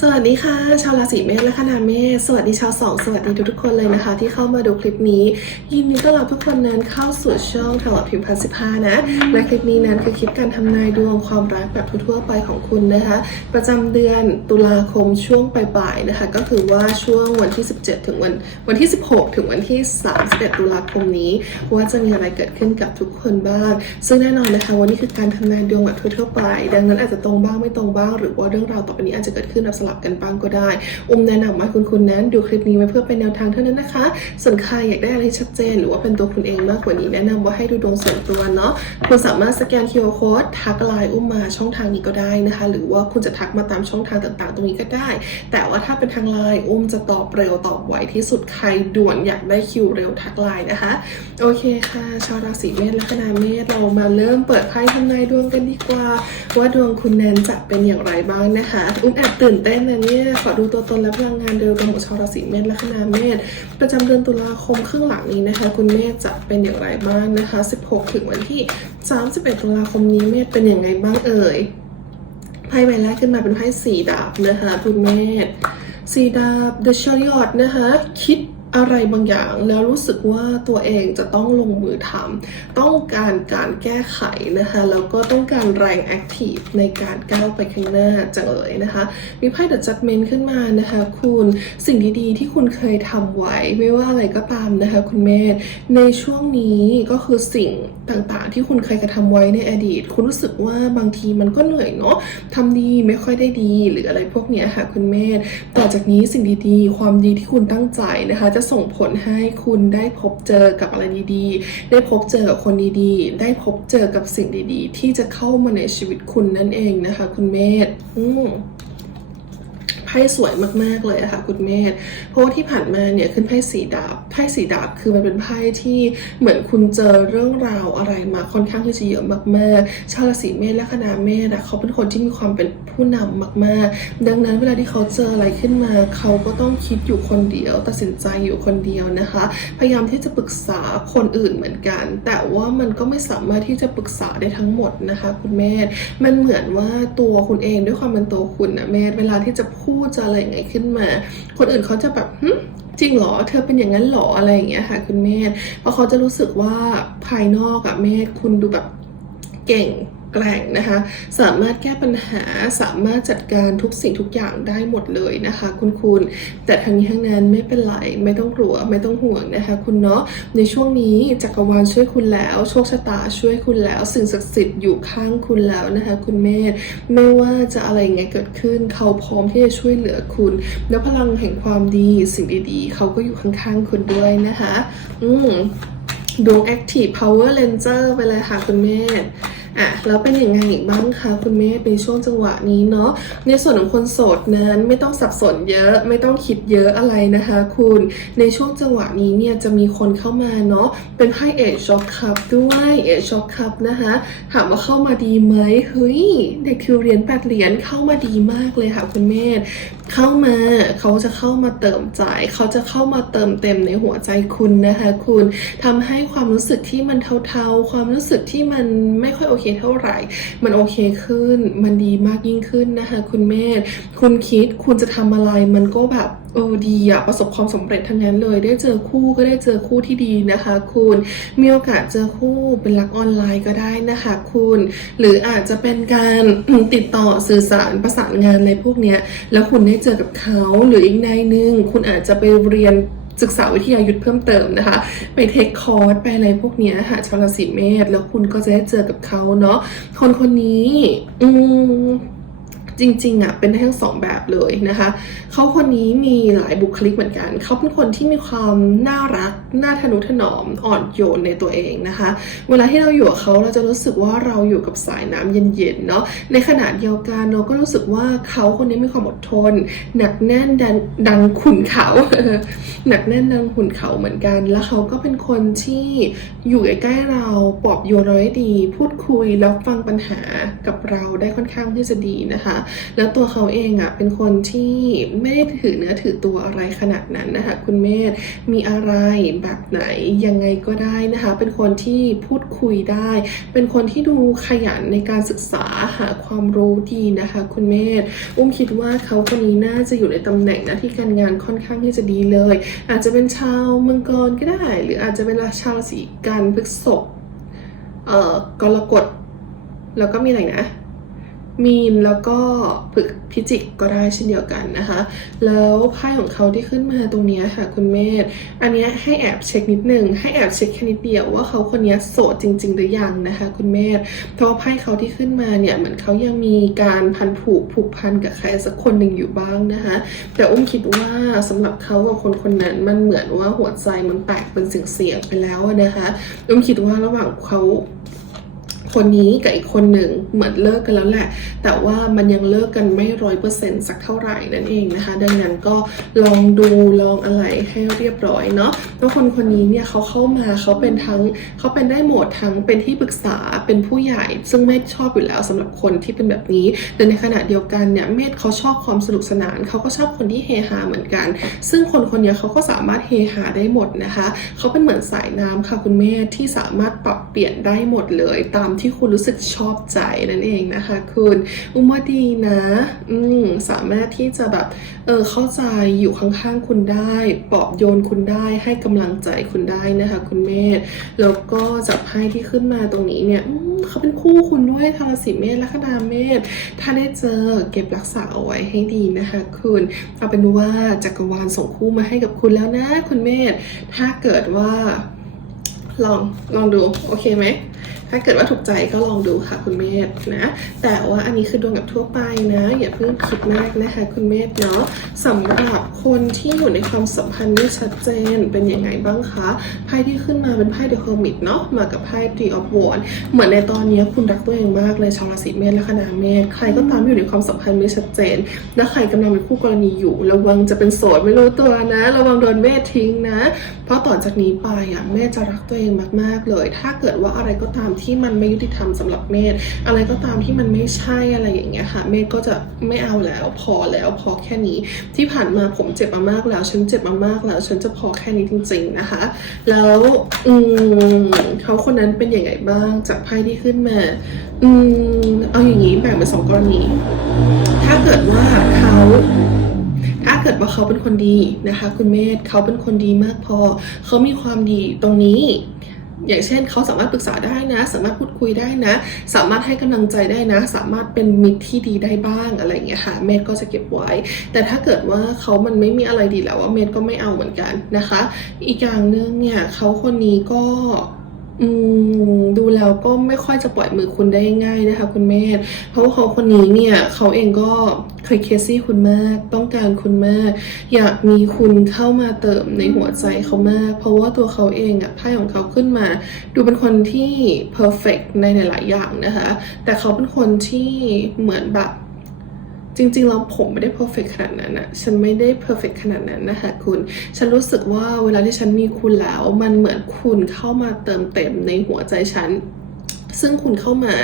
สวัสดีค่ะ ชาวราศีเมษและคณาเมษสวัสดีชาวสองสวัสดีทุกๆคนเลยนะคะ ที่เข้ามาดูคลิปนี้ ยินดีต้อนรับทุกคนนั้นเข้าสู่ช่องทลอดพิมพ์พันสิบห้านะและคลิปนี้นั้นคือคลิปการทำนายดวงความรักแบบทั่วๆไปของคุณนะคะ ประจำเดือนตุลาคมช่วงปลายๆนะคะ ก็คือว่าช่วงวันที่ 17 ถึงวันวันที่ 16 ถึงวันที่ 31 ตุลาคมนี้ ว่าจะมีอะไรเกิดขึ้นกับทุกคนบ้าง ซึ่งแน่นอนนะคะวันนี้คือการทำนายดวงแบบทั่วๆไป ดังนั้นอาจจะตรงบ้างไม่ตรงบ้าง หรือว่าเรื่องราวต่อไปนี้อาจจะเกิดขึ้นแบบสลับกันบ้างก็ได้ อุ้มแนะนำว่าคุณคุณนั้นดูคลิปนี้ไว้เพื่อเป็นแนวทางเท่านั้นนะคะ ส่วนใครอยากได้อะไรชัดเจน หรือว่าเป็นตัวคุณเองมากกว่านี้แนะนำว่าให้ดูดวงส่วนตัวเนาะคุณสามารถสแกน QR Code ทักไลน์อุ้มมาช่องทางนี้ก็ได้นะคะ หรือว่าคุณจะทักมาตามช่องทางต่างๆ ตรงนี้ก็ได้ แต่ว่าถ้าเป็นทางไลน์อุ้มจะตอบเร็วตอบไวที่สุดใครด่วนอยากได้คิวเร็วทักไลน์นะคะ โอเคค่ะ ชาวราศีเมษและคณาเมษเรามาเริ่มเปิดไพ่ทำนายดวงกันดีกว่า ว่าดวงคุณแนนจะเป็นอย่างไรบ้างนะคะ อุ้มแอบตื่นเต้นนะเนี่ย ขอดูตัวตนและพลังงานโดยรวมของชาวราศีเมษและคณาเมษประจำเดือนตุลาคมครึ่งหลังนี้นะคะ คุณเมษจะเป็นอย่างไรบ้างนะคะ 16 ถึงวันที่ 31 ตุลาคมนี้เมษเป็นอย่างไรบ้างเอ่ยไพ่ใบแรกขึ้นมาเป็นไพ่สีดาบนะคะคุณเมษสีดาบ The Chariot นะคะคิด อะไรบางอย่างแล้วรู้สึกว่าตัวเองจะต้องลงมือทำต้องการการแก้ไขนะคะแล้วก็ต้องการแรงแอคทีฟในการก้าวไปข้างหน้าจังเลยนะคะ มีไพ่เดอะจัดเมนขึ้นมานะคะคุณสิ่งดีๆ ที่คุณเคยทำไว้ ไม่ว่าอะไรก็ตามนะคะคุณเมธในช่วงนี้ก็คือสิ่งต่างๆ ที่คุณเคยกระทำไว้ในอดีต คุณรู้สึกว่าบางทีมันก็เหนื่อยเนาะทำดีไม่ค่อยได้ดี หรืออะไรพวกเนี้ยค่ะคุณเมธต่อจากนี้สิ่งดีๆ ความดีที่คุณตั้งใจนะคะ จะส่งผลให้คุณได้พบเจอกับอะไรดีๆ ได้พบเจอกับคนดีๆ ได้พบเจอกับสิ่งดีๆ ที่จะเข้ามาในชีวิตคุณนั่นเองนะคะ คุณเมธอืมไพ่สวยมากๆเลยอะค่ะคุณเมธเพราะว่าที่ผ่านมาเนี่ยขึ้นไพ่สีดาบ ไพ่สีดาบคือมันเป็นไพ่ที่เหมือนคุณเจอเรื่องราวอะไรมาค่อนข้างที่จะเยอะมากๆ ชาวราศีเมษและคณะเมษอะเขาเป็นคนที่มีความเป็นผู้นำมาก ๆ ดังนั้นเวลาที่เขาเจออะไรขึ้นมา เขาก็ต้องคิดอยู่คนเดียว ตัดสินใจอยู่คนเดียวนะคะ พยายามที่จะปรึกษาคนอื่นเหมือนกัน แต่ว่ามันก็ไม่สามารถที่จะปรึกษาได้ทั้งหมดนะคะ คุณเมธมันเหมือนว่าตัวคุณเองด้วยความเป็นตัวคุณนะเมธเวลาที่จะพูดจะอะไรยังไงขึ้นมา คนอื่นเขาจะแบบ จริงเหรอ เธอเป็นอย่างนั้นเหรออะไรอย่างเงี้ยค่ะ คุณเมธเพราะเขาจะรู้สึกว่าภายนอกอะเมธคุณดูแบบเก่ง แกร่งนะคะ สามารถแก้ปัญหาสามารถจัดการทุกสิ่งทุกอย่างได้หมดเลยนะคะ คุณคุณแต่ทางนี้ทั้งนั้นไม่เป็นไรไม่ต้องกลัวไม่ต้องห่วงนะคะ คุณเนาะในช่วงนี้จักรวาลช่วยคุณแล้วโชคชะตาช่วยคุณแล้ว สิ่งศักดิ์สิทธิ์อยู่ข้างคุณแล้วนะคะ คุณเมธไม่ว่าจะอะไรไงเกิดขึ้น เขาพร้อมที่จะช่วยเหลือคุณ แล้วพลังแห่งความดีสิ่งดีๆ เขาก็อยู่ข้างๆคุณด้วยนะคะ อืมดวง Active Power Ranger ไปเลยค่ะคุณเมธ อะแล้วเป็นยังไงอีกบ้างคะคุณเมธในช่วงจังหวะนี้เนาะในส่วนของคนโสดนั้นไม่ต้องสับสนเยอะไม่ต้องคิดเยอะอะไรนะคะ คุณในช่วงจังหวะนี้เนี่ยจะมีคนเข้ามาเนาะเป็นไพ่เอชช็อคคัพด้วยเอชช็อคคัพนะคะถามว่าเข้ามาดีไหมเฮ้ยเด็กคิวเรียญแปดเหรียญเข้ามาดีมากเลยค่ะคุณเมธเข้ามาเขาจะเข้ามาเติมใจเขาจะเข้ามาเติมเต็มในหัวใจคุณนะคะคุณทำให้ความรู้สึกที่มันเทาๆ ความรู้สึกที่มันไม่ค่อยโอเคเท่าไหร่ มันโอเคขึ้น มันดีมากยิ่งขึ้นนะคะคุณเมธคุณคิดคุณจะทำอะไรมันก็แบบ เออดีอะประสบความสำเร็จทั้งนั้นเลย ได้เจอคู่ก็ได้เจอคู่ที่ดีนะคะ คุณมีโอกาสเจอคู่เป็นรักออนไลน์ก็ได้นะคะ คุณ หรืออาจจะเป็นการติดต่อสื่อสารประสานงานอะไรพวกเนี้ย แล้วคุณได้เจอกับเขาหรืออีกในหนึ่งคุณอาจจะไปเรียนศึกษาวิทยายุทธเพิ่มเติมนะคะ ไปเทคคอร์สไปอะไรพวกเนี้ยค่ะชาวราศีเมษแล้วคุณก็จะได้เจอกับเขาเนาะคนคนนี้ อืม จริงๆอะเป็นทั้งสองแบบเลยนะคะเขาคนนี้มีหลายบุคลิกเหมือนกัน เขาเป็นคนที่มีความน่ารักน่าทนุถนอมอ่อนโยนในตัวเองนะคะ เวลาที่เราอยู่กับเขาเราจะรู้สึกว่าเราอยู่กับสายน้ำเย็นๆเนาะในขณะเดียวกันเราก็รู้สึกว่าเขาคนนี้มีความอดทน หนักแน่นดันดังขุนเขา หนักแน่นดังขุนเขาเหมือนกัน แล้วเขาก็เป็นคนที่อยู่ใกล้ๆเราปลอบโยนเราได้ดี พูดคุยแล้วฟังปัญหากับเราได้ค่อนข้างที่จะดีนะคะแล้วตัวเขาเองอะเป็นคนที่ไม่ได้ถือเนื้อถือตัวอะไรขนาดนั้นนะคะคุณเมธมีอะไรแบบไหนยังไงก็ได้นะคะ เป็นคนที่พูดคุยได้ เป็นคนที่ดูขยันในการศึกษาหาความรู้ดีนะคะ คุณเมธอุ้มคิดว่าเขาคนนี้น่าจะอยู่ในตำแหน่งหน้าที่การงานค่อนข้างที่จะดีเลย อาจจะเป็นชาวเมืองกรก็ได้ หรืออาจจะเป็นชาวราศีกันพฤกษภเอ่อกรกฎแล้วก็มีอะไรนะ มีนแล้วก็ผึกพิจิกก็ได้เช่นเดียวกันนะคะ แล้วไพ่ของเขาที่ขึ้นมาตรงนี้ค่ะคุณเมธอันนี้ให้แอบเช็คนิดนึง ให้แอบเช็คแค่นิดเดียวว่าเขาคนนี้โสดจริง ๆ หรือยังนะคะ คุณเมธเพราะว่าไพ่เขาที่ขึ้นมาเนี่ยเหมือนเขายังมีการพันผูกผูกพันกับใครสักคนหนึ่งอยู่บ้างนะคะ แต่อุ้มคิดว่าสำหรับเขากับคนคนนั้นมันเหมือนว่าหัวใจมันแตกเป็นเสียงๆไปแล้วนะคะ อุ้มคิดว่าระหว่างเขา คนนี้กับอีกคนหนึ่งเหมือนเลิกกันแล้วแหละ แต่ว่ามันยังเลิกกันไม่ร้อยเปอร์เซ็นต์สักเท่าไหร่นั่นเองนะคะ ดังนั้นก็ลองดูลองอะไรให้เรียบร้อยเนาะแล้วคนคนนี้เนี่ยเขาเข้ามาเขาเป็นทั้งเขาเป็นได้หมดทั้งเป็นที่ปรึกษาเป็นผู้ใหญ่ ซึ่งเมธชอบอยู่แล้วสำหรับคนที่เป็นแบบนี้แต่ในขณะเดียวกันเนี่ยเมธเขาชอบความสนุกสนานเขาก็ชอบคนที่เฮฮาเหมือนกัน ซึ่งคนคนนี้เขาก็สามารถเฮฮาได้หมดนะคะเขาเป็นเหมือนสายน้ำค่ะคุณแม่ที่สามารถปรับเปลี่ยนได้หมดเลยตามที่ที่คุณรู้สึกชอบใจนั่นเองนะคะ คุณอุ้มว่าดีนะ อืมสามารถที่จะแบบเออเข้าใจอยู่ข้างๆคุณได้ปลอบโยนคุณได้ให้กำลังใจคุณได้นะคะ คุณแม่แล้วก็จากไพ่ที่ขึ้นมาตรงนี้เนี่ยเขาเป็นคู่คุณด้วยทาราศีเมษและคดาเมษถ้าได้เจอเก็บรักษาเอาไว้ให้ดีนะคะ คุณเอาเป็นว่าจักรวาลส่งคู่มาให้กับคุณแล้วนะ คุณเมธถ้าเกิดว่าลองลองดู โอเคไหมถ้าเกิดว่าถูกใจก็ลองดูค่ะคุณเมธนะ แต่ว่าอันนี้คือดวงแบบทั่วไปนะ อย่าเพิ่งคิดมากนะคะ คุณเมธเนาะสำหรับคนที่อยู่ในความสัมพันธ์ไม่ชัดเจนเป็นยังไงบ้างคะไพ่ที่ขึ้นมาเป็นไพ่ The Hermit เนาะมากับไพ่ Three of Wands เหมือนในตอนนี้คุณรักตัวเองมากเลยชาวราศีเมษและคณะเมษใครก็ตามอยู่ในความสัมพันธ์ไม่ชัดเจน และใครกำลังเป็นคู่กรณีอยู่ ระวังจะเป็นโสดไม่รู้ตัวนะ ระวังโดนเมธทิ้งนะ เพราะต่อจากนี้ไปอะแม่จะรักตัวเองมากๆเลย ถ้าเกิดว่าอะไรก็ตามที่ที่มันไม่ยุติธรรมสำหรับเมธอะไรก็ตามที่มันไม่ใช่อะไรอย่างเงี้ยค่ะ เมธก็จะไม่เอาแล้วพอแล้วพอแค่นี้ ที่ผ่านมาผมเจ็บมามากแล้ว ฉันเจ็บมามากแล้ว ฉันจะพอแค่นี้จริง ๆนะคะ แล้วอืมเขาคนนั้นเป็นยังไงบ้างจากไพ่ที่ขึ้นมา อืมเอาอย่างนี้แบ่งเป็นสองกรณี ถ้าเกิดว่าเขาถ้าเกิดว่าเขาเป็นคนดีนะคะ คุณเมธเขาเป็นคนดีมากพอ เขามีความดีตรงนี้ อย่างเช่นเขาสามารถปรึกษาได้นะ สามารถพูดคุยได้นะ สามารถให้กำลังใจได้นะ สามารถเป็นมิตรที่ดีได้บ้างอะไรอย่างเงี้ยค่ะเมดก็จะเก็บไว้ แต่ถ้าเกิดว่าเขามันไม่มีอะไรดีแล้วว่าเมดก็ไม่เอาเหมือนกันนะคะ อีกอย่างหนึงเนี่ยเขาคนนี้ก็ อืมดูแล้วก็ไม่ค่อยจะปล่อยมือคุณได้ง่ายนะคะ คุณเมธเพราะว่าเขาคนนี้เนี่ย เขาเองก็เคยเคสซี่คุณมาก ต้องการคุณมาก อยากมีคุณเข้ามาเติมในหัวใจเขามาก เพราะว่าตัวเขาเองอะไพ่ของเขาขึ้นมา ดูเป็นคนที่ perfect ในหลายๆอย่างนะคะ แต่เขาเป็นคนที่เหมือนแบบ จริงๆแล้วผมไม่ได้ perfect ขนาดนั้นนะฉันไม่ได้ perfect ขนาดนั้นนะคะคุณ ฉันรู้สึกว่าเวลาที่ฉันมีคุณแล้ว มันเหมือนคุณเข้ามาเติมเต็มในหัวใจฉัน ซึ่งคุณเข้ามา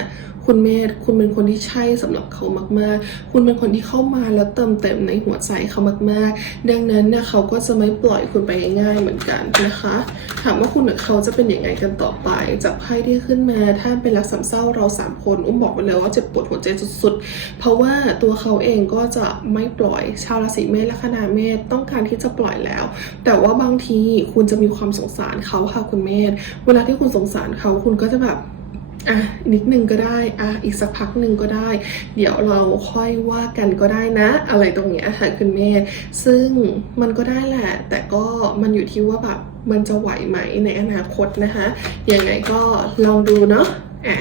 คุณเมธคุณเป็นคนที่ใช่สำหรับเขามาก ๆ คุณเป็นคนที่เข้ามาแล้วเติมเต็มในหัวใจเขามาก ๆ ดังนั้นเนี่ยเขาก็จะไม่ปล่อยคุณไปง่ายๆเหมือนกันนะคะ ถามว่าคุณกับเขาจะเป็นยังไงกันต่อไป จากไพ่ที่ขึ้นมาถ้าเป็นรักสามเศร้าเราสามคนอุ้มบอกไปเลยว่าเจ็บปวดหัวใจสุด ๆ เพราะว่าตัวเขาเองก็จะไม่ปล่อยชาวราศีเมษและคณะเมษต้องการที่จะปล่อยแล้ว แต่ว่าบางทีคุณจะมีความสงสารเขาค่ะคุณเมธเวลาที่คุณสงสารเขาคุณก็จะแบบ อะนิดนึงก็ได้อะอีกสักพักหนึ่งก็ได้ เดี๋ยวเราค่อยว่ากันก็ได้นะ อะไรตรงเนี้ยค่ะคุณแม่ ซึ่งมันก็ได้แหละ แต่ก็มันอยู่ที่ว่าแบบมันจะไหวไหมในอนาคตนะคะยังไงก็ลองดูเนาะอะ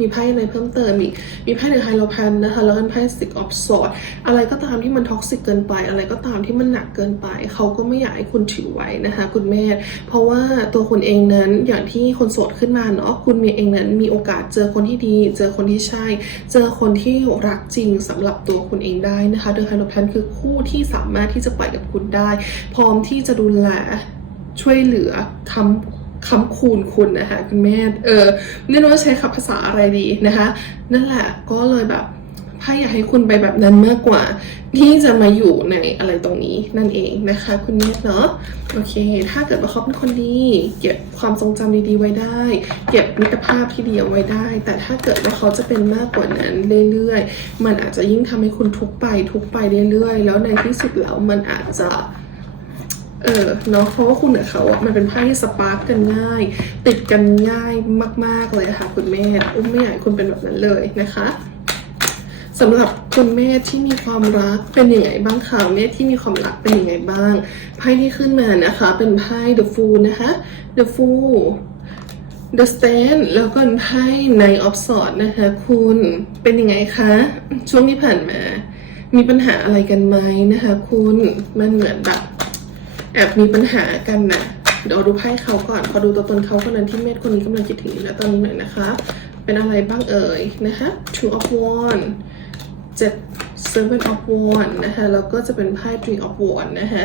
มีไพ่อะไรเพิ่มเติมอีกมีไพ่เดอะไฮโลพันนะคะแล้วก็ไพ่สิกออฟสอดอะไรก็ตามที่มันท็อกซิกเกินไป อะไรก็ตามที่มันหนักเกินไป เขาก็ไม่อยากให้คุณถือไว้นะคะคุณแม่ เพราะว่าตัวคุณเองนั้นอย่างที่คนโสดขึ้นมาเนาะคุณมีเองนั้นมีโอกาสเจอคนที่ดี เจอคนที่ใช่ เจอคนที่รักจริงสำหรับตัวคุณเองได้นะคะเดอะไฮโลพันคือคู่ที่สามารถที่จะไปกับคุณได้ พร้อมที่จะดูแลช่วยเหลือคำ คำคูณคุณนะคะคุณแม่เออไม่รู้ว่าใช้คำภาษาอะไรดีนะคะ นั่นแหละก็เลยแบบไพ่อยากให้คุณไปแบบนั้นมากกว่า ที่จะมาอยู่ในอะไรตรงนี้นั่นเองนะคะ คุณเมธเนาะโอเค ถ้าเกิดว่าเขาเป็นคนดี เก็บความทรงจำดีๆไว้ได้ เก็บมิตรภาพที่ดีเอาไว้ได้ แต่ถ้าเกิดว่าเขาจะเป็นมากกว่านั้นเรื่อยๆมันอาจจะยิ่งทำให้คุณทุกไปทุกไปเรื่อยๆ แล้วในที่สุดแล้วมันอาจจะ เออเนาะเพราะว่าคุณกับเขาอะมันเป็นไพ่ที่สปาร์กกันง่าย ติดกันง่ายมาก ๆเลยค่ะ คุณแม่อุ้มไม่อยากคุณเป็นแบบนั้นเลยนะคะสำหรับคุณแม่ที่มีความรักเป็นยังไงบ้างคะแม่ที่มีความรักเป็นยังไงบ้างไพ่ที่ขึ้นมานะคะ เป็นไพ่ The Fool นะคะ The Fool The Stand แล้วก็เป็นไพ่ Knight of Swords นะคะ คุณเป็นยังไงคะช่วงที่ผ่านมา มีปัญหาอะไรกันไหมนะคะ คุณมันเหมือนแบบ แอบมีปัญหากันนะเดี๋ยวดูไพ่เขาก่อน ขอดูตัวตนเขาคนนั้นที่เมธคนนี้กำลังคิดถึงนะตอนนี้หน่อยนะคะ เป็นอะไรบ้างเอ่ยนะคะ Two of Wands เจ็ด Seven of Wands นะคะแล้วก็จะเป็นไพ่ Three of Wands นะคะ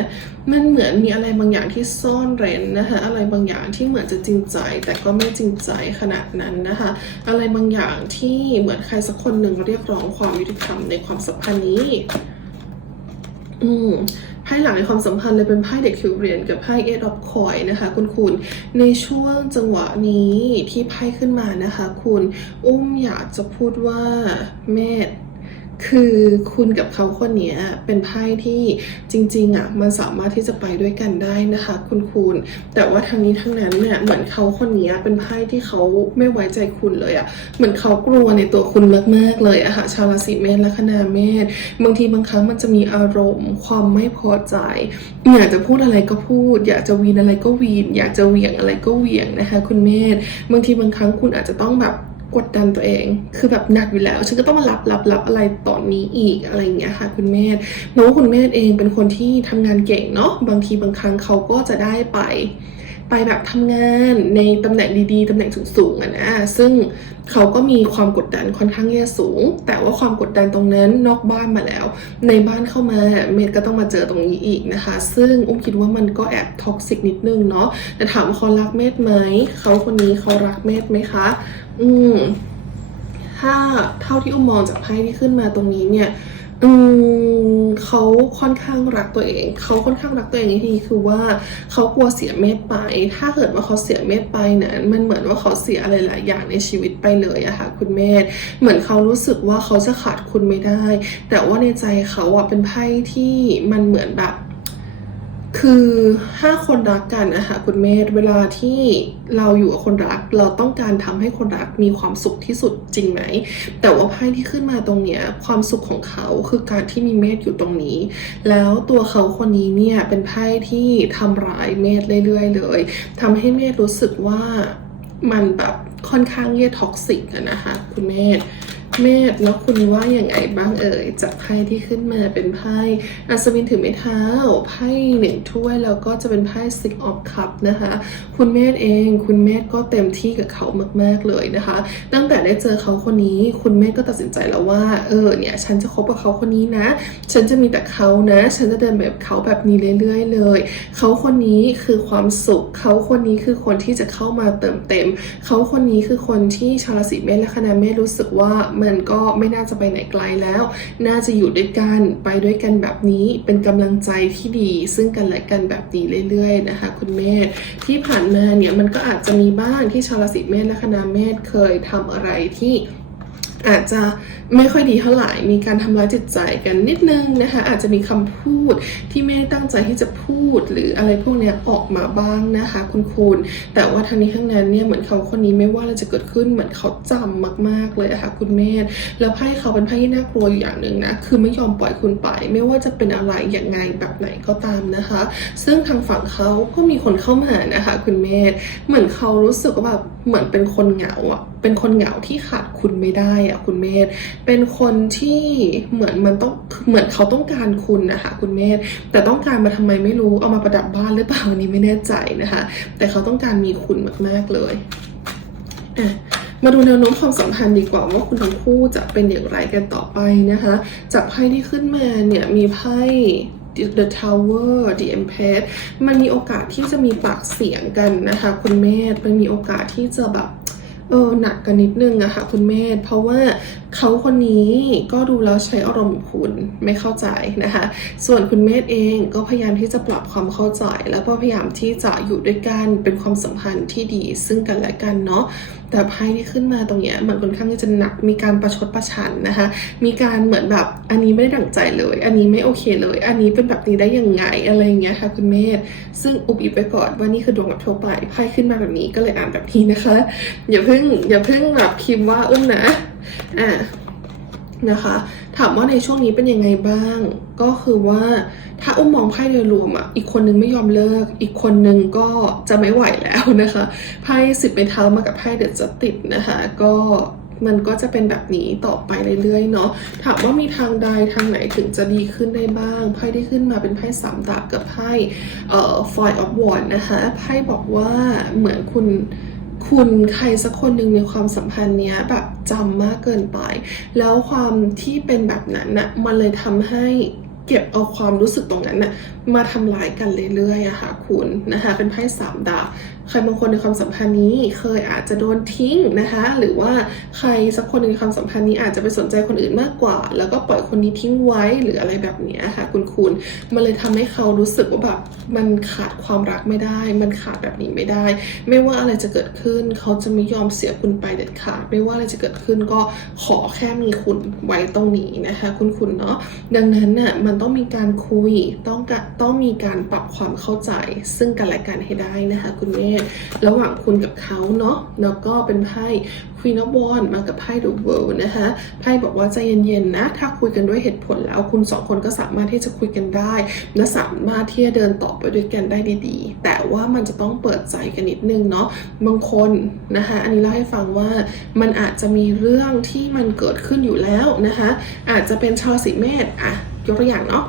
มันเหมือนมีอะไรบางอย่างที่ซ่อนเร้นนะคะอะไรบางอย่างที่เหมือนจะจริงใจ แต่ก็ไม่จริงใจขนาดนั้นนะคะอะไรบางอย่างที่เหมือนใครสักคนหนึ่งเรียกร้องความยุติธรรมในความสัมพันธ์นี้ อืม ไพ่หลังในความสัมพันธ์เลยเป็นไพ่เด็กคิวเรียนกับไพ่เอดอ f คอยนะคะคุณคุณในช่วงจังหวะนี้ที่ไพ่ขึ้นมานะคะ คุณอุ้มอยากจะพูดว่าเมธ คือคุณกับเขาคนนี้เป็นไพ่ที่จริงๆอะมันสามารถที่จะไปด้วยกันได้นะคะ คุณคุณ แต่ว่าทางนี้ทั้งนั้นเนี่ยเหมือนเขาคนนี้เป็นไพ่ที่เขาไม่ไว้ใจคุณเลยอะเหมือนเขากลัวในตัวคุณมากๆเลยอะค่ะชาวราศีเมษและคณาเมษบางทีบางครั้งมันจะมีอารมณ์ ความไม่พอใจอยากจะพูดอะไรก็พูด อยากจะวีนอะไรก็วีน อยากจะเหวี่ยงอะไรก็เหวี่ยงนะคะ คุณเมธบางทีบางครั้งคุณอาจจะต้องแบบ กดดันตัวเอง คือแบบหนักอยู่แล้ว ฉันก็ต้องมารับรับรับอะไรตอนนี้อีกอะไรอย่างเงี้ยค่ะ คุณเมธน้ว่าคุณเมธเองเป็นคนที่ทำงานเก่งเนาะบางทีบางครั้งเขาก็จะได้ไป ไปแบบทำงานในตำแหน่งดีๆตำแหน่งสูงๆอะนะซึ่งเขาก็มีความกดดันค่อนข้างแย่สูง แต่ว่าความกดดันตรงนั้นนอกบ้านมาแล้ว ในบ้านเข้ามาเมดก็ต้องมาเจอตรงนี้อีกนะคะ ซึ่งอุ้มคิดว่ามันก็แอบท็อกซิกนิดนึงเนาะแต่ถามว่าเขารักเมดไหมเขาคนนี้เขารักเมดไหมคะ อืมถ้าเท่าที่อุ้มมองจากไพ่ที่ขึ้นมาตรงนี้เนี่ย อืมเขาค่อนข้างรักตัวเอง เขาค่อนข้างรักตัวเองนที่ดีคือว่าเขากลัวเสียเมตไป ถ้าเกิดว่าเขาเสียเมตไปนั้นมันเหมือนว่าเขาเสียอะไรหลายอย่างในชีวิตไปเลยอะค่ะคุณเมธเหมือนเขารู้สึกว่าเขาจะขาดคุณไม่ได้ แต่ว่าในใจเขาอะเป็นไพ่ที่มันเหมือนแบบ คือถ้าคนรักกันนะคะคุณเมธเวลาที่เราอยู่กับคนรัก เราต้องการทำให้คนรักมีความสุขที่สุดจริงไหม แต่ว่าไพ่ที่ขึ้นมาตรงเนี้ยความสุขของเขาคือการที่มีเมธอยู่ตรงนี้ แล้วตัวเขาคนนี้เนี่ยเป็นไพ่ที่ทำร้ายเมธเรื่อยๆเลยทำให้เมธรู้สึกว่ามันแบบค่อนข้างเย่ท็อกซิกนะคะคุณเมธ เมธแล้วคุณว่าอย่างไงบ้างเอ่ยจากไพ่ที่ขึ้นมาเป็นไพ่อัศวินถือไม้เท้าไพ่หนึ่งถ้วยแล้วก็จะเป็นไพ่ six of cup นะคะ คุณเมธเอง คุณเมธก็เต็มที่กับเขามาก ๆเลยนะคะ ตั้งแต่ได้เจอเขาคนนี้ คุณเมธก็ตัดสินใจแล้วว่า เออเนี่ยฉันจะคบกับเขาคนนี้นะ ฉันจะมีแต่เขานะ ฉันจะเดินแบบเขาแบบนี้เรื่อยๆเลย เขาคนนี้คือความสุข เขาคนนี้คือคนที่จะเข้ามาเติมเต็ม เขาคนนี้คือคนที่ชาวราศีเมษและคณะเมษรู้สึกว่ามันก็ไม่น่าจะไปไหนไกลแล้ว น่าจะอยู่ด้วยกันไปด้วยกันแบบนี้เป็นกำลังใจที่ดี ซึ่งกันและกันแบบนี้เรื่อย ๆ นะคะ คุณเมธที่ผ่านมาเนี่ยมันก็อาจจะมีบ้างที่ชาวราศีเมษและคณะเมษเคยทำอะไรที่ อาจจะไม่ค่อยดีเท่าไหร่ มีการทำร้ายจิตใจกันนิดนึงนะคะ อาจจะมีคำพูดที่ไม่ได้ตั้งใจที่จะพูดหรืออะไรพวกนี้ออกมาบ้างนะคะคุณคุณแต่ว่าทางนี้ข้างนั้นเนี่ยเหมือนเขาคนนี้ไม่ว่าอะไรจะเกิดขึ้นเหมือนเขาจำมากๆเลยะค่ะคุณเมธแล้วไพ่เขาเป็นไพ่ที่น่ากลัวอยู่อย่างหนึ่งนะคือไม่ยอมปล่อยคุณไป ไม่ว่าจะเป็นอะไรอย่างไงแบบไหนก็ตามนะคะ ซึ่งทางฝั่งเขาก็มีคนเข้ามานะคะ คุณเมธเหมือนเขารู้สึกว่าแบบเหมือนเป็นคนเหงาอะ เป็นคนเหงาที่ขาดคุณไม่ได้อะคุณเมธเป็นคนที่เหมือนมันต้องเหมือนเขาต้องการคุณนะคะคุณเมธแต่ต้องการมาทำไมไม่รู้เอามาประดับบ้านหรือเปล่าอันนี้ไม่แน่ใจนะคะ แต่เขาต้องการมีคุณมากๆเลยอะมาดูแนวโน้มความสัมพันธ์ดีกว่าว่าคุณทั้งคู่จะเป็นอย่างไรกันต่อไปนะคะ จากไพ่ที่ขึ้นมาเนี่ยมีไพ่ The Tower The Empress มันมีโอกาสที่จะมีปากเสียงกันนะคะ คุณเมธมันมีโอกาสที่จะแบบ เออหนักกันนิดนึงอะค่ะคุณเมธเพราะว่าเขาคนนี้ก็ดูแล้วใช้อารมณ์คุณไม่เข้าใจนะคะ ส่วนคุณเมธเองก็พยายามที่จะปรับความเข้าใจ แล้วก็พยายามที่จะอยู่ด้วยกันเป็นความสัมพันธ์ที่ดี ซึ่งกันและกันเนาะแต่ไพ่ที่ขึ้นมาตรงเนี้ยมันค่อนข้างที่จะหนักมีการประชดประชันนะคะ มีการเหมือนแบบอันนี้ไม่ได้ดั่งใจเลย อันนี้ไม่โอเคเลย อันนี้เป็นแบบนี้ได้ยังไงอะไรอย่างเงี้ยค่ะคุณเมธซึ่งอุบอิบไปก่อนว่านี่คือดวงแบบทั่วไปไพ่ขึ้นมาแบบนี้ก็เลยอ่านแบบนี้นะคะอย่าเพิ่งอย่าเพิ่งแบบพิมว่าอุ้มนะอะนะคะ ถามว่าในช่วงนี้เป็นยังไงบ้าง ก็คือว่าถ้าอุ้มมองไพ่โดยรวมอะอีกคนนึงไม่ยอมเลิก อีกคนนึงก็จะไม่ไหวแล้วนะคะไพ่สิบไม้เท้ามากับไพ่เดือดจะติดนะคะ ก็มันก็จะเป็นแบบนี้ต่อไปเรื่อยๆเนาะถามว่ามีทางใดทางไหนถึงจะดีขึ้นได้บ้าง ไพ่ที่ขึ้นมาเป็นไพ่สามดาบกับไพ่เอ่อ Five of w a n d นะคะไพ่บอกว่าเหมือนคุณ คุณใครสักคนหนึ่งในความสัมพันธ์เนี้ยแบบจำมากเกินไป แล้วความที่เป็นแบบนั้นน่ะมันเลยทำให้เก็บเอาความรู้สึกตรงนั้นน่ะมาทำลายกันเรื่อยๆอะค่ะคุณนะคะเป็นไพ่สามดาบ ใครบางคนในความสัมพันธ์นี้เคยอาจจะโดนทิ้งนะคะ หรือว่าใครสักคนในความสัมพันธ์นี้อาจจะไปสนใจคนอื่นมากกว่า แล้วก็ปล่อยคนนี้ทิ้งไว้หรืออะไรแบบนี้ค่ะ คุณคุณมันเลยทำให้เขารู้สึกว่าแบบมันขาดความรักไม่ได้ มันขาดแบบนี้ไม่ได้ ไม่ว่าอะไรจะเกิดขึ้น เขาจะไม่ยอมเสียคุณไปเด็ดขาดไม่ว่าอะไรจะเกิดขึ้นก็ขอแค่มีคุณไว้ตรงนี้นะคะ คุณคุณเนาะดังนั้นน่ะมันต้องมีการคุยต้องกะต้องมีการปรับความเข้าใจ ซึ่งกันและกันให้ได้นะคะ คุณเมธระหว่างคุณกับเขาเนาะแล้วก็เป็นไพ่ Queen of Wands มากับไพ่ The World นะคะไพ่บอกว่าใจเย็นๆนะ ถ้าคุยกันด้วยเหตุผลแล้วคุณสองคนก็สามารถที่จะคุยกันได้ และสามารถที่จะเดินต่อไปด้วยกันได้ดีๆ แต่ว่ามันจะต้องเปิดใจกันนิดนึงเนาะบางคนนะคะอันนี้เล่าให้ฟังว่ามันอาจจะมีเรื่องที่มันเกิดขึ้นอยู่แล้วนะคะอาจจะเป็นชาวสิเมษอะยกตัวอย่างเนาะ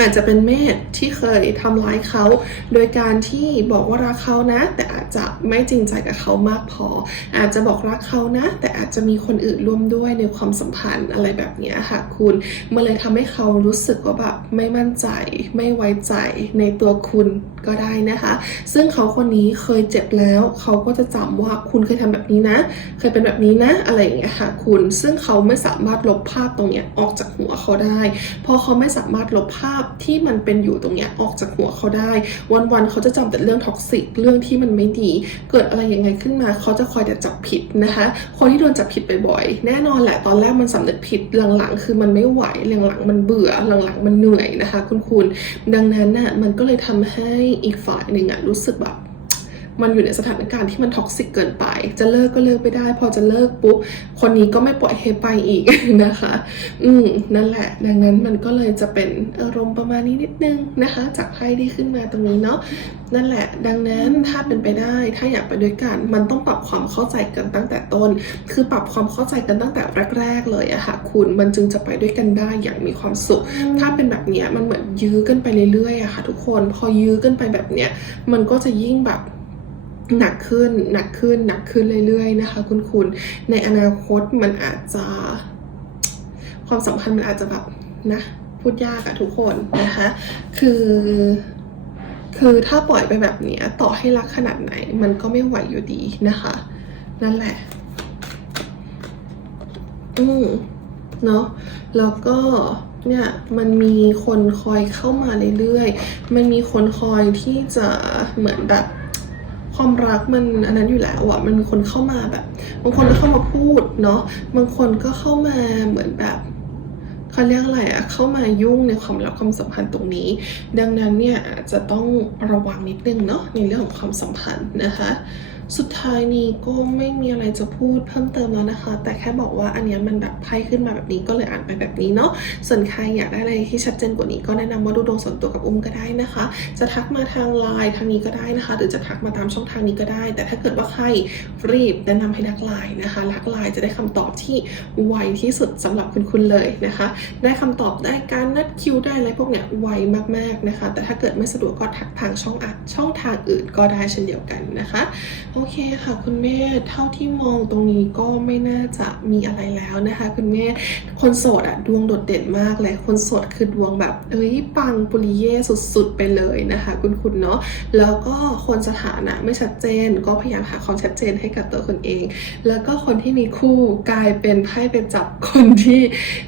อาจจะเป็นเมธที่เคยทำร้ายเขา โดยการที่บอกว่ารักเขานะ แต่อาจจะไม่จริงใจกับเขามากพอ อาจจะบอกรักเขานะ แต่อาจจะมีคนอื่นร่วมด้วยในความสัมพันธ์อะไรแบบนี้ค่ะคุณมันเลยทำให้เขารู้สึกว่าแบบไม่มั่นใจ ไม่ไว้ใจในตัวคุณก็ได้นะคะ ซึ่งเขาคนนี้เคยเจ็บแล้วเขาก็จะจำว่าคุณเคยทำแบบนี้นะ เคยเป็นแบบนี้นะอะไรอย่างเงี้ยค่ะคุณซึ่งเขาไม่สามารถลบภาพตรงเนี้ยออกจากหัวเขาได้ พอเขาไม่สามารถลบภาพที่มันเป็นอยู่ตรงเนี้ยออกจากหัวเขาได้ วันๆเขาจะจำแต่เรื่องท็อกซิกเรื่องที่มันไม่ดี เกิดอะไรยังไงขึ้นมาเขาจะคอยแต่จับผิดนะคะ คนที่โดนจับผิดบ่อยๆแน่นอนแหละตอนแรกมันสำนึกผิดหลังๆ คือมันไม่ไหวหลังๆมันเบื่อหลังๆมันเหนื่อยนะคะ คุณคุณดังนั้นน่ะมันก็เลยทำให้อีกฝ่ายหนึ่งอะรู้สึกแบบ มันอยู่ในสถานการณ์ที่มันท็อกซิกเกินไป จะเลิกก็เลิกไม่ได้ พอจะเลิกปุ๊บ คนนี้ก็ไม่ปล่อยให้ไปอีกนะคะ อืมนั่นแหละ ดังนั้นมันก็เลยจะเป็นอารมณ์ประมาณนี้นิดนึงนะคะ จากไพ่ที่ขึ้นมาตรงนี้เนาะนั่นแหละ ดังนั้นถ้าเป็นไปได้ถ้าอยากไปด้วยกัน มันต้องปรับความเข้าใจกันตั้งแต่ต้น คือปรับความเข้าใจกันตั้งแต่แรก ๆ เลยอะค่ะคุณมันจึงจะไปด้วยกันได้อย่างมีความสุข ถ้าเป็นแบบเนี้ยมันเหมือนยื้อกันไปเรื่อยๆอะค่ะ ทุกคนพอยื้อกันไปแบบเนี้ยมันก็จะยิ่งแบบ หนักขึ้นหนักขึ้นหนักขึ้นเรื่อยๆนะคะคุณคุณในอนาคตมันอาจจะ ความสัมพันธ์มันอาจจะแบบนะพูดยากอะทุกคนนะคะ คือ คือถ้าปล่อยไปแบบนี้ต่อให้รักขนาดไหน มันก็ไม่ไหวอยู่ดีนะคะ นั่นแหละ อืมเนาะแล้วก็เนี่ยมันมีคนคอยเข้ามาเรื่อยๆ มันมีคนคอยที่จะเหมือนแบบ ความรักมันอันนั้นอยู่แล้วอะมันมีคนเข้ามาแบบ บางคนก็เข้ามาพูดเนาะบางคนก็เข้ามาเหมือนแบบเขาเรียกอะไรอะเข้ามายุ่งในความรักความสัมพันธ์ตรงนี้ ดังนั้นเนี่ยอาจจะต้องระวังนิดนึงเนาะในเรื่องของความสัมพันธ์นะคะ สุดท้ายนี้ก็ไม่มีอะไรจะพูดเพิ่มเติมแล้วนะคะ แต่แค่บอกว่าอันนี้มันแบบไพ่ขึ้นมาแบบนี้ก็เลยอ่านไปแบบนี้เนาะส่วนใครอยากได้อะไรที่ชัดเจนกว่านี้ก็แนะนำว่าดูดวงส่วนตัวกับอุ้มก็ได้นะคะ จะทักมาทางไลน์ทางนี้ก็ได้นะคะ หรือจะทักมาตามช่องทางนี้ก็ได้ แต่ถ้าเกิดว่าใครรีบแนะนำให้ทักไลน์นะคะทักไลน์จะได้คำตอบที่ไวที่สุดสำหรับคุณคุณเลยนะคะ ได้คำตอบได้การนัดคิวได้อะไรพวกเนี้ยไวมากๆนะคะ แต่ถ้าเกิดไม่สะดวกก็ทักทางช่องอัดช่องทางอื่นก็ได้เช่นเดียวกันนะคะโอเคค่ะคุณแม่เท่าที่มองตรงนี้ก็ไม่น่าจะมีอะไรแล้วนะคะ คุณแม่คนโสดอะดวงโดดเด่นมากเลยคนโสดคือดวงแบบเอ้ยปังปุริเย่สุดๆไปเลยนะคะ คุณคุณเนาะแล้วก็คนสถานะไม่ชัดเจน ก็พยายามหาความชัดเจนให้กับตัวคนเอง แล้วก็คนที่มีคู่กลายเป็นไพ่เป็นจับคนที่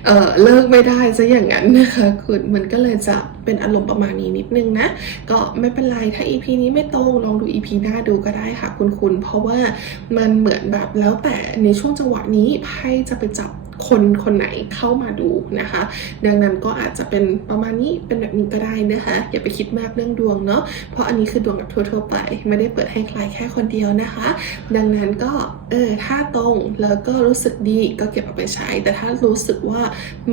เอ่อเลิกไม่ได้ซะอย่างนั้นนะคะคุณมันก็เลยจะเป็นอารมณ์ประมาณนี้นิดนึงนะก็ไม่เป็นไรถ้า EP นี้ไม่ตรงลองดู EP หน้าดูก็ได้ค่ะคุณคุณ เพราะว่ามันเหมือนแบบแล้วแต่ในช่วงจังหวะนี้ไพ่จะไปจับ คนคนไหนเข้ามาดูนะคะ ดังนั้นก็อาจจะเป็นประมาณนี้เป็นแบบนี้ก็ได้นะคะ อย่าไปคิดมากเรื่องดวงเนาะเพราะอันนี้คือดวงแบบทั่วๆไป ไม่ได้เปิดให้ใครแค่คนเดียวนะคะ ดังนั้นก็เออถ้าตรงแล้วก็รู้สึกดีก็เก็บเอาไปใช้ แต่ถ้ารู้สึกว่า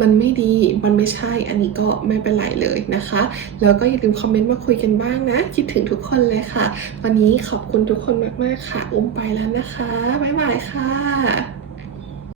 มันไม่ดีมันไม่ใช่อันนี้ก็ไม่เป็นไรเลยนะคะ แล้วก็อย่าลืมคอมเมนต์มาคุยกันบ้างนะ คิดถึงทุกคนเลยค่ะ วันนี้ขอบคุณทุกคนมากๆค่ะ อุ้มไปแล้วนะคะ บ๊ายบายค่ะ